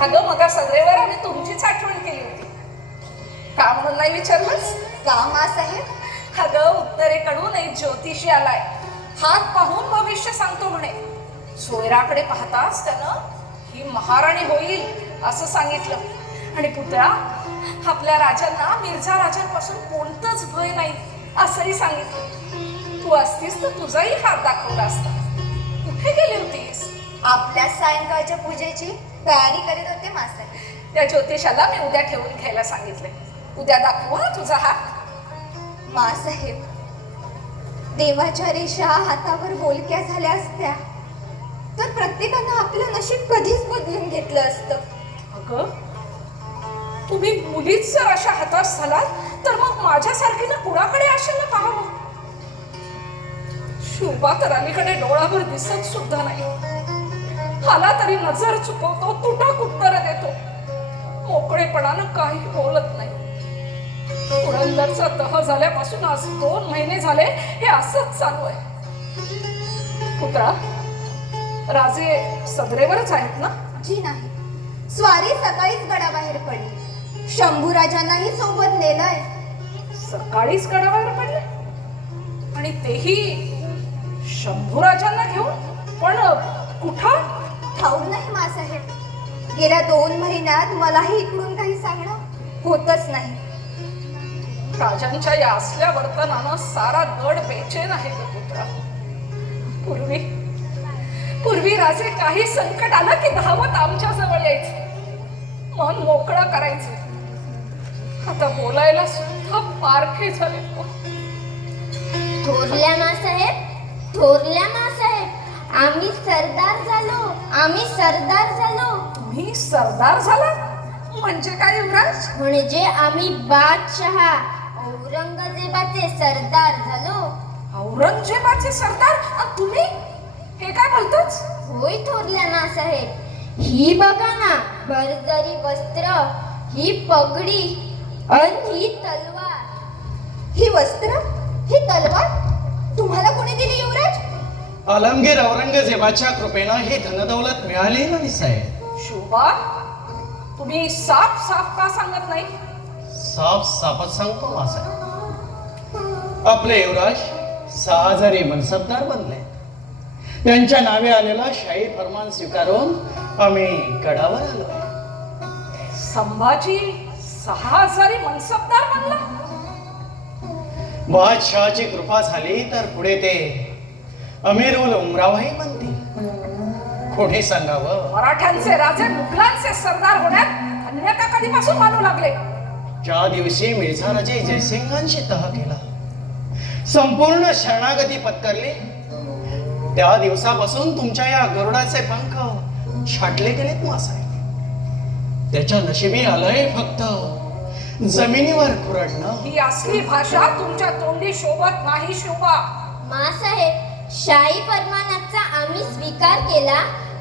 अगं मग सदैवर आम्ही तुमचीच आठवण केली होती. का म्हणून नाही विचारलंस? का मासाहेब अगं उत्तरेकडून एक ज्योतिषी आलाय. हात पाहून भविष्य सांगतो म्हणे. सोयराकडे पाहताच त्यानं ही महाराणी होईल असं सांगितलं. आणि पुतळा आपल्या राजांना मिर्झा राजांपासून कोणतंच भय नाही असंही सांगितलं. तू असतीस तर तुझाही हात दाखवला असता. कुठे गेली होतीस? आपल्या सायंकाळच्या पूजेची? तयारी करीत होते मासाहेब त्या ज्योतिषाला मी उद्या ठेवून घ्यायला सांगितलंय उद्या दाखवू ना तुझा हात. मासाहेब देवाच्या रेषा हातावर बोलक्या झाल्या असत्या. तर प्रत्येकानं आपलं नशीब कधीच बदलून घेतलं असतं. अगं तुम्ही मुलीच जर अशा हातास झालात तर मग माझ्यासारखीनं कुणाकडे आशेनं पाहावं? शोभा तर अलीकडे डोळाभर दिसत सुद्धा नाही. आला तरी नजर चुकवतो तुटक उत्तर देतो मोकळेपणानं काही बोलत नाही. पुरंदरचा तह झाल्यापासून आज दोन महिने झाले हे असंच चालू आहे. पुतळा राजे सदरेवरच आहेत ना? जी नाही. स्वारी सकाळीच गडाबाहेर पडली. शंभूराजांनाही सोबत नेलंय सकाळीच गडावर पडले? आणि तेही शंभूराजांना घेऊन? पण कुठं? ठाऊक नाही मासाहेब गेल्या दोन महिन्यात मलाही इकडून काही सांगणं होतच नाही. राजांच्या या असल्या वर्तनानं सारा गड बेचैन आहे पुत्रा. पूर्वी पूर्वी राजे काही संकट आलं की धावत आमच्या जवळ यायचे. मन मोकळं करायचे. आता बोलायला सुद्धा पारखे झाले. थोरल्या मासाहेब थोरल्या मासाहेब. आम्ही सरदार झालो. आम्ही सरदार झालो. तुम्ही सरदार झाला? म्हणजे काय युवराज? म्हणजे आम्ही बादशहा औरंगजेबाचे सरदार झालो. औरंगजेबाचे सरदार? आणि तुम्ही? हे काय बोलतोच? होय थोरल्या मासाहेब ही बघा ना भरजरी वस्त्र ही पगडी अन ही तलवार. ही वस्त्र? ही तलवार? तुम्हाला कोणी दिली? आलमगीर औरंगजेबाच्या कृपेनं ही धनदौलत मिळाली नाही साहेब. शोभा तुम्ही साफ साफ का सांगत नाही? साफ सापच सांगतो मासाहेब आपले युवराज सहा जरी मनसबदार बनले. त्यांच्या नावे आलेला शाही फरमान स्वीकारून आम्ही गडावर आलो. संभाजी सहा हजारी मनसबदार बनला? बादशहाची कृपा झाली तर पुढे ते अमीरुल उमरावही बनतील कोणी सांगावं? मराठ्यांचे राजे मुघलांचे सरदार होण्यात अन्यथा कधीपासून मानू लागले? ज्या दिवशी मिर्झाराजे जयसिंगांशी तह केला संपूर्ण शरणागती पत्करली त्या दिवसापासून तुमच्या या गरुडाचे पंख छाटले गेलेत मासाहेब. त्याच्या नशिबी आलंय फक्त जमिनीवर खुरडणं. ही असली भाषा तुमच्या तोंडी शोभत नाही शोभा. मासाहेब शाही फरमानाचा आम्ही स्वीकार केला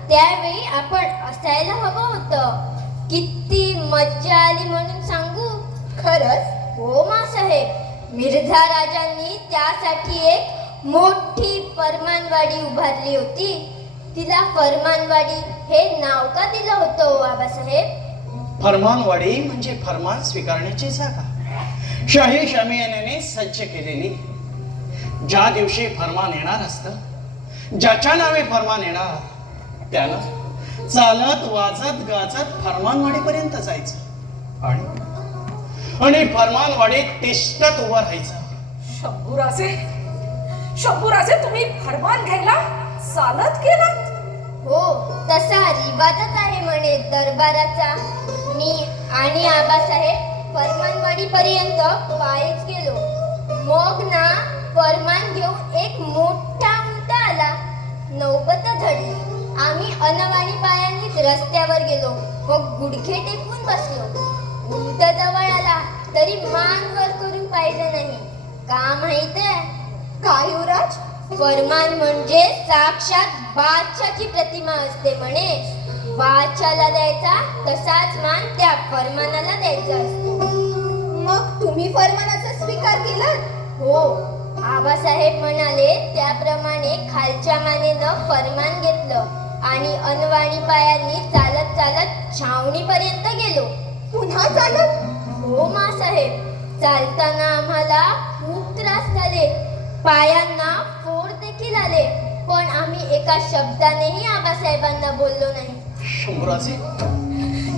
त्यावेळी आपण असायला हवं होतं. किती मज्जा आली म्हणून सांगू? खरंच हो मासाहेब मिर्झा राजांनी त्यासाठी एक मोठी फरमानवाडी उभारली होती. तिला फरमानवाडी हे नाव का दिलं होतं हो, बाबासाहेब फरमानवाडी म्हणजे फरमान स्वीकारण्याची जागा. शाही शामियाने सज्ज केलेली ज्या दिवशी फरमान येणार असतं ज्याच्या नावे फरमान येणार त्यानं चालत वाजत गाजत फरमानवाडीपर्यंत जायचं. आणि आणि फरमानवाडीत तिष्ठत उभं राहायचं. शंभूराजे शंभूराजे तुम्ही फरमान घ्यायला चालत गेला हो तसा रिवाजच आहे म्हणे दरबाराचा. मी आणि आबासाहेब फरमानवाडी पर्यंत पायीच गेलो. मग ना घेऊन एक मोठा उंट आला. नौबत झडली आम्ही अनवाणी पायांनीच रस्त्यावर गेलो. मग गुडघे टेकून बसलो. उंट जवळ आला. तरी मान वर करून पाहिलं नाही. का माहीत आहे? काय युवराज फरमान म्हणजे साक्षात बादशाची प्रतिमा असते म्हणे. बादशाला द्यायचा तसाच मान त्या फरमानाला द्यायचा असतो. मग तुम्ही फरमानाचा स्वीकार केला हो. आबासाहेब म्हणाले त्याप्रमाणे खालच्या मानेनं फरमान घेतलं आणि अनवाणी पायांनी चालत चालत छावणीपर्यंत गेलो. पुन्हा चालत? हो मासाहेब. चालताना आम्हाला खूप त्रास झाले. पायांना फोड देखील आले. पण आम्ही एका शब्दानेही आबासाहेबांना बोललो नाही. शंभूराजे.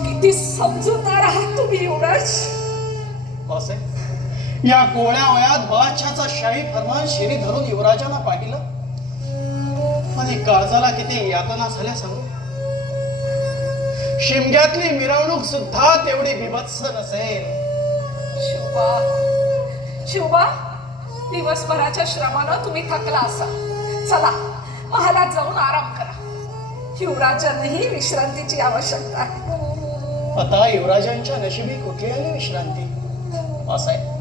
किती समजूतदार आहात तुम्ही युवराज. असे या कोवळ्या वयात बादशाचा शाही फरमान शिरी धरून युवराजांना पाहिलं. आणि काळजाला किती यातना झाल्या सांगू? शिमग्यातली मिरवणूक सुद्धा तेवढी बिभत्स नसेल. शिवबा शिवबा दिवसभराच्या श्रमानं तुम्ही थकला असा चला महालात जाऊन आराम करा. युवराजांनाही विश्रांतीची आवश्यकता आहे. आता युवराजांच्या नशिबी कुठली आली विश्रांती? असं आहे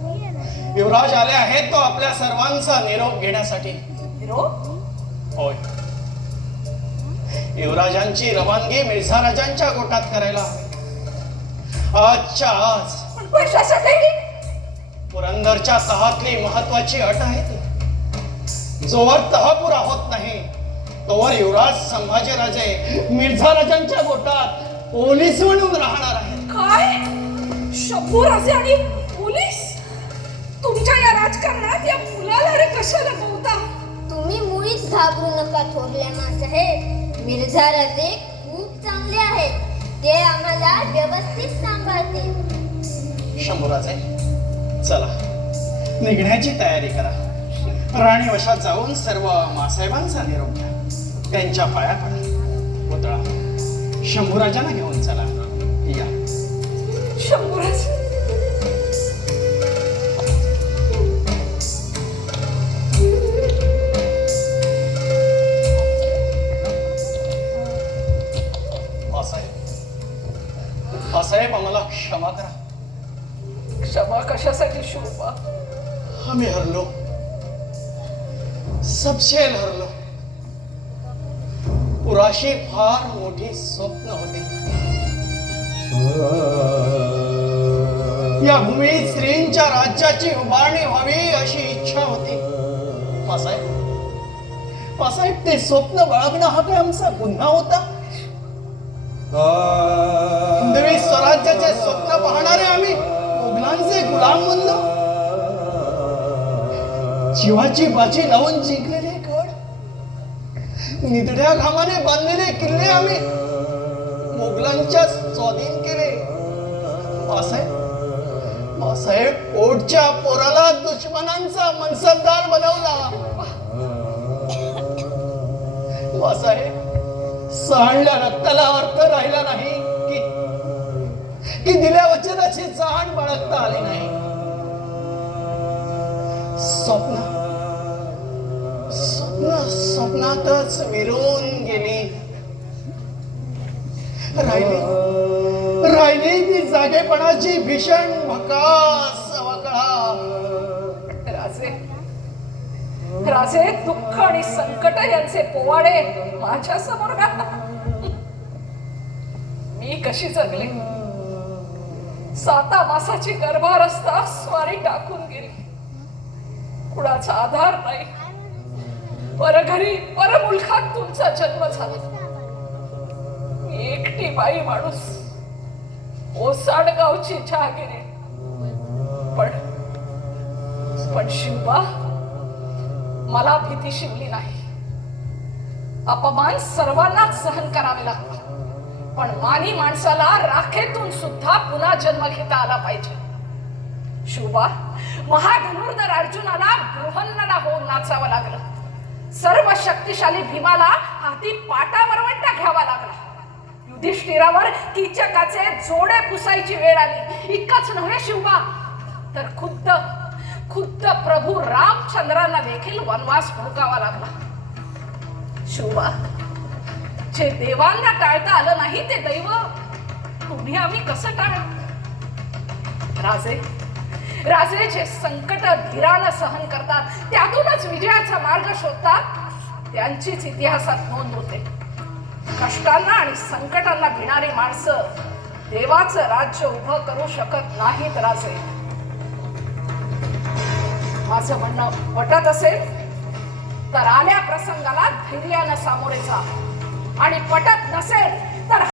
युवराज आले आहेत तो आपल्या सर्वांचा निरोप घेण्यासाठी. होय. युवराजांची रवानगी मिर्झा राजांच्या गोटात करायला आजच्या आज पुरंदरच्या तहातली महत्वाची अट आहे ती. जोवर तह पुरा होत नाही तोवर युवराज संभाजीराजे मिर्झा राजांच्या गोटात पोलीस म्हणून राहणार आहेत. काय? शंभू राजे आणि तुमच्या या राजकारणात या मुलाला रे कशाला बोलता? तुम्ही मुळीच घाबरू नका थोरल्या मासाहेब मिर्झा राजे खूप चांगले आहेत. ते आम्हाला व्यवस्थित सांभाळतील. शंभूराजे चला. निघण्याची तयारी करा. राणी वशात जाऊन सर्व मासाहेबांचा निरोप घ्या. त्यांच्या पाया पडा. पुतळा. शंभूराजांना घेऊन सबशेल हरलो पुराशी फार मोठी स्वप्न होती। या भूमीत स्त्रींच्या राज्याची उभारणी व्हावी अशी इच्छा होती. मासाहेब मासाहेब ते स्वप्न बाळगणं हा काय आमचा गुन्हा होता? हिंदवी स्वराज्याचे स्वप्न पाहणारे आम्ही मुघलांचे गुलाम बनलो जीवाची बाजी लावून जिंकलेले गड. निधड्या घामाने बांधलेले किल्ले आम्ही मुघलांच्या स्वाधीन केले. मासाहेब मासाहेब पोटच्या पोराला दुश्मनांचा मनसबदार बनवला. मासाहेब सहाणल्या रक्ताला अर्थ राहिला नाही की की दिल्या वचनाची जाण बाळगता आली नाही. स्वप्न. स्वप्न स्वप्नातच विरून गेली. राहिली. राहिली ती जागेपणाची भीषण भकास राजे राजे दुःख आणि संकट यांचे पोवाडे माझ्यासमोर मी कशी जगले? साता मासाची गर्भारस्ता स्वारी टाकून गेली. कुणाचा आधार नाही. परघरी परमुलखात तुमचा जन्म झाला. मी एकटी बाई माणूस. ओसाड गावची जहागिरी. पण पण शिवबा मला भीती शिवली नाही. अपमान सर्वांनाच सहन करावे लागतात पण मानी माणसाला राखेतून सुद्धा पुन्हा जन्म घेता आला पाहिजे. शोभा महाधनुर्धर अर्जुनाला बृहन्नाला होऊन नाचावं लागलं. सर्व शक्तिशाली भीमाला हाती पाटावर वंटा घ्यावा लागला. युधिष्ठिरावर कीचकाचे जोडे पुसायची वेळ आली. इतकंच नव्हे शिवबा तर खुद्द खुद्द प्रभू रामचंद्रांना देखील वनवास भोगावा लागला. शिवबा जे देवांना टाळता आलं नाही ते दैव तुम्ही आम्ही कसं टाळ? राजे राजे जे संकट धीरानं सहन करतात. त्यातूनच विजयाचा मार्ग शोधतात. त्यांचीच इतिहासात नोंद होते. कष्टांना आणि संकटांना भिणारी माणसं देवाचं राज्य उभं करू शकत नाहीत राजे. माझं म्हणणं पटत असेल तर आल्या प्रसंगाला धैर्यानं सामोरे जा. आणि पटत नसेल तर